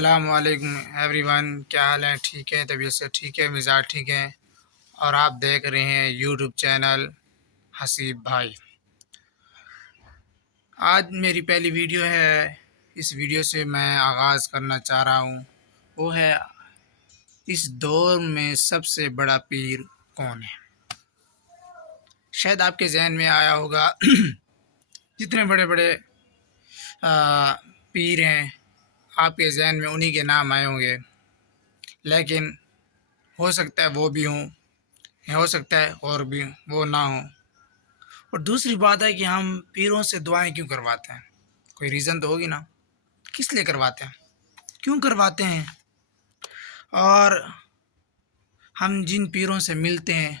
السلام علیکم every one, کیا حال ہے؟ ٹھیک ہے، طبیعت سے ٹھیک ہے، مزاج ٹھیک ہے؟ اور آپ دیکھ رہے ہیں یوٹیوب چینل حسیب بھائی۔ آج میری پہلی ویڈیو ہے۔ اس ویڈیو سے میں آغاز کرنا چاہ رہا ہوں، وہ ہے اس دور میں سب سے بڑا پیر کون ہے؟ شاید آپ کے ذہن میں آیا ہوگا جتنے بڑے بڑے پیر ہیں آپ کے ذہن میں انہی کے نام آئے ہوں گے، لیکن ہو سکتا ہے وہ بھی ہوں، ہو سکتا ہے اور بھی وہ نہ ہوں۔ اور دوسری بات ہے کہ ہم پیروں سے دعائیں کیوں کرواتے ہیں؟ کوئی ریزن تو ہوگی نا، کس لیے کرواتے ہیں، کیوں کرواتے ہیں؟ اور ہم جن پیروں سے ملتے ہیں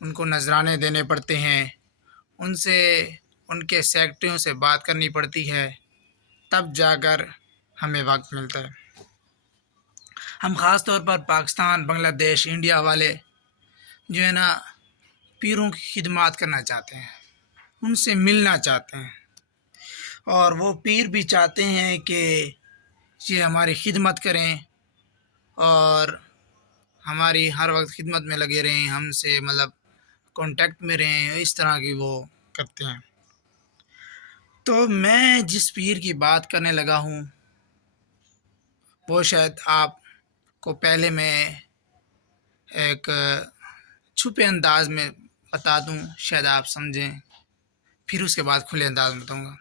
ان کو نذرانے دینے پڑتے ہیں، ان سے ان کے سیکرٹریوں سے بات کرنی پڑتی ہے، تب جا کر ہمیں وقت ملتا ہے۔ ہم خاص طور پر پاکستان، بنگلہ دیش، انڈیا والے جو ہے نا پیروں کی خدمات کرنا چاہتے ہیں، ان سے ملنا چاہتے ہیں، اور وہ پیر بھی چاہتے ہیں کہ یہ ہماری خدمت کریں اور ہماری ہر وقت خدمت میں لگے رہیں، ہم سے مطلب کانٹیکٹ میں رہیں، اس طرح کی وہ کرتے ہیں۔ تو میں جس پیر کی بات کرنے لگا ہوں وہ شاید آپ کو پہلے میں ایک چھپے انداز میں بتا دوں، شاید آپ سمجھیں، پھر اس کے بعد کھلے انداز میں بتاؤں گا۔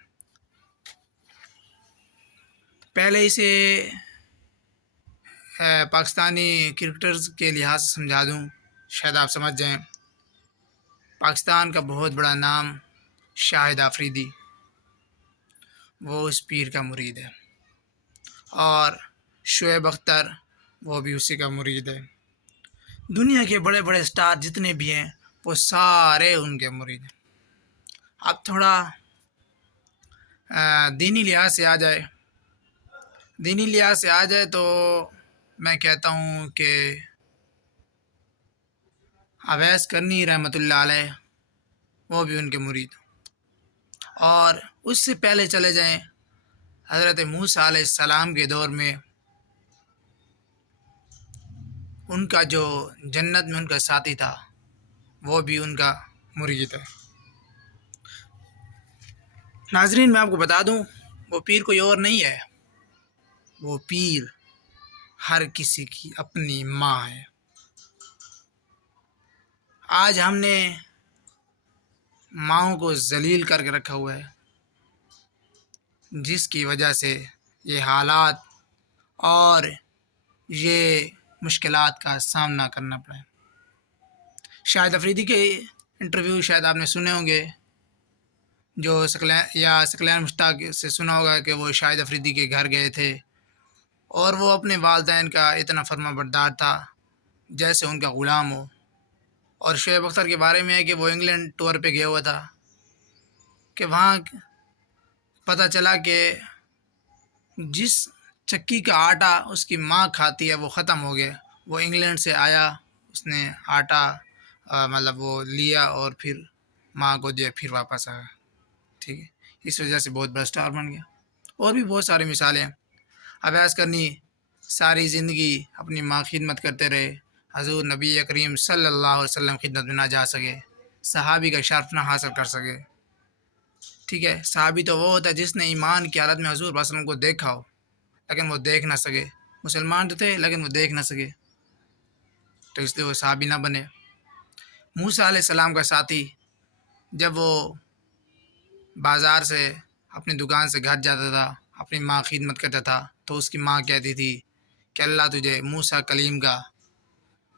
پہلے اسے پاکستانی کرکٹرز کے لحاظ سے سمجھا دوں، شاید آپ سمجھ جائیں۔ پاکستان کا بہت بڑا نام شاہد آفریدی، وہ اس پیر کا مرید ہے، اور شعیب اختر وہ بھی اسی کا مرید ہے۔ دنیا کے بڑے بڑے سٹار جتنے بھی ہیں وہ سارے ان کے مرید ہیں۔ اب تھوڑا دینی لحاظ سے آ جائے تو میں کہتا ہوں کہ اویس کرنی رحمۃ اللہ علیہ وہ بھی ان کے مرید، اور اس سے پہلے چلے جائیں حضرت موسیٰ علیہ السلام کے دور میں ان کا جو جنت میں ان کا ساتھی تھا وہ بھی ان کا مرید ہے۔ ناظرین، میں آپ کو بتا دوں وہ پیر کوئی اور نہیں ہے، وہ پیر ہر کسی کی اپنی ماں ہے۔ آج ہم نے ماؤں کو ذلیل کر کے رکھا ہوا ہے، جس کی وجہ سے یہ حالات اور یہ مشکلات کا سامنا کرنا پڑا ہے۔ شاہد آفریدی کے انٹرویو شاید آپ نے سنے ہوں گے، جو ثقلین مشتاق سے سنا ہوگا کہ وہ شاہد آفریدی کے گھر گئے تھے اور وہ اپنے والدین کا اتنا فرما بردار تھا جیسے ان کا غلام ہو۔ اور شعیب اختر کے بارے میں ہے کہ وہ انگلینڈ ٹور پہ گیا ہوا تھا، کہ وہاں پتہ چلا کہ جس چکی کا آٹا اس کی ماں کھاتی ہے وہ ختم ہو گیا۔ وہ انگلینڈ سے آیا، اس نے آٹا مطلب وہ لیا اور پھر ماں کو دیا، پھر واپس آیا، ٹھیک ہے، اس وجہ سے بہت بڑا اسٹار بن گیا۔ اور بھی بہت ساری مثالیں ہیں۔ اویس کرنی ساری زندگی اپنی ماں خدمت کرتے رہے، حضور نبی کریم صلی اللہ علیہ وسلم خدمت میں نہ جا سکے، صحابی کا شرف نہ حاصل کر سکے، ٹھیک ہے۔ صحابی تو وہ ہوتا ہے جس نے ایمان کی حالت میں حضور صلی اللہ علیہ وسلم کو دیکھا ہو لیکن وہ دیکھ نہ سکے، مسلمان تو تھے لیکن وہ دیکھ نہ سکے، تو اس لیے وہ صحابی نہ بنے۔ موسیٰ علیہ السلام کا ساتھی جب وہ بازار سے اپنی دکان سے گھر جاتا تھا، اپنی ماں خدمت کرتا تھا، تو اس کی ماں کہتی تھی کہ اللہ تجھے موسیٰ کلیم کا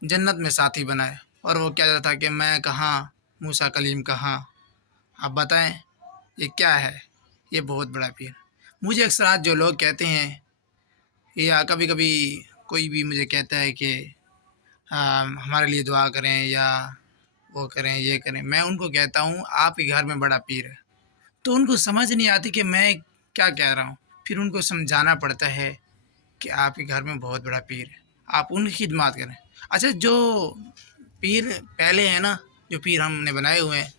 جنت میں ساتھی بنائے، اور وہ کہتا تھا کہ میں کہاں، موسیٰ کلیم کہاں، آپ بتائیں یہ کیا ہے؟ یہ بہت بڑا پیر۔ مجھے اکثر جو لوگ کہتے ہیں، یا کبھی کبھی کوئی بھی مجھے کہتا ہے کہ ہمارے لیے دعا کریں یا وہ کریں یہ کریں، میں ان کو کہتا ہوں آپ کے گھر میں بڑا پیر ہے، تو ان کو سمجھ نہیں آتی کہ میں کیا کہہ رہا ہوں، پھر ان کو سمجھانا پڑتا ہے کہ آپ کے گھر میں بہت بڑا پیر ہے، آپ ان کی خدمات کریں۔ اچھا، جو پیر پہلے ہیں نا، جو پیر ہم نے بنائے ہوئے ہیں،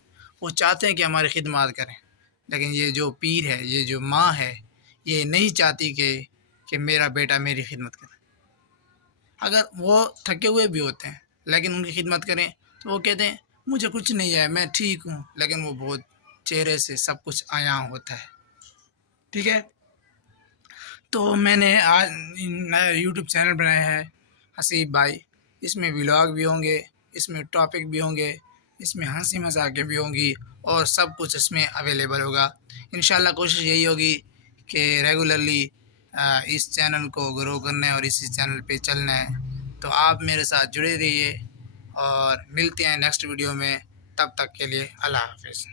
وہ چاہتے ہیں کہ ہماری خدمات کریں، لیکن یہ جو پیر ہے، یہ جو ماں ہے، یہ نہیں چاہتی کہ کہ میرا بیٹا میری خدمت کرے. اگر وہ تھکے ہوئے بھی ہوتے ہیں لیکن ان کی خدمت کریں تو وہ کہتے ہیں مجھے کچھ نہیں ہے، میں ٹھیک ہوں، لیکن وہ بہت چہرے سے سب کچھ عیاں ہوتا ہے. ٹھیک ہے. تو میں نے آج نیا یوٹیوب چینل بنایا ہے حسیب بھائی. اس میں ولاگ بھی ہوں گے، اس میں ٹاپک بھی ہوں گے، اس میں ہنسی مذاقیں بھی ہوں گی، اور سب کچھ اس میں اویلیبل ہوگا. انشاءاللہ کوشش یہی ہوگی کہ ریگولرلی اس چینل کو گرو کرنا ہے اور اسی چینل پہ چلنا ہے. تو آپ میرے ساتھ جڑے رہیے اور ملتے ہیں نیکسٹ ویڈیو میں. تب تک کے لیے اللہ حافظ.